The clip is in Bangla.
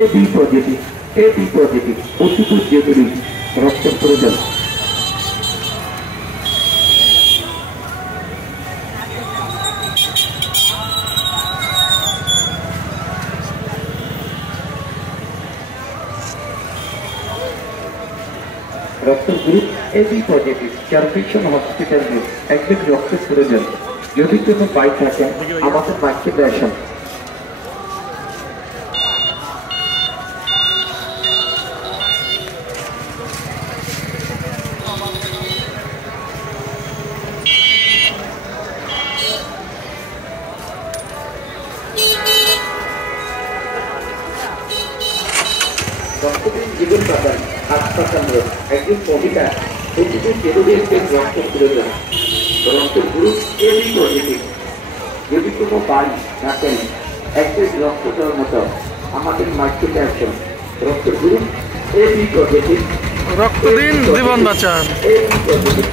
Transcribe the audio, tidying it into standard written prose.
বি পজিটিভ, বি পজিটিভ, অতীত জরুরি রক্তের প্রয়োজন। রক্তের গ্রুপ এবি পজিটিভ, চারপিশন হসপিটাল গ্রুপ, একদিন রক্তের প্রয়োজন। যদি কোনো পাই থাকেন আমাদের মাইকে আসেন। রক্তদিন জীবন বাঁচান হাসপাতাল, একজন মহিলা প্রতিদিন টেরোরিস্টের রক্ত প্রয়োজন। রক্তের গ্রুপ এবি পজিটিভ, যদি কোনো পাই থাকেন একদিন রক্ত দেওয়ার মতো আমাদের মার্কেটে আসেন। রক্তের গ্রুপ এবি পজিটিভ, রক্ত দিন জীবন বাঁচান। AB positive.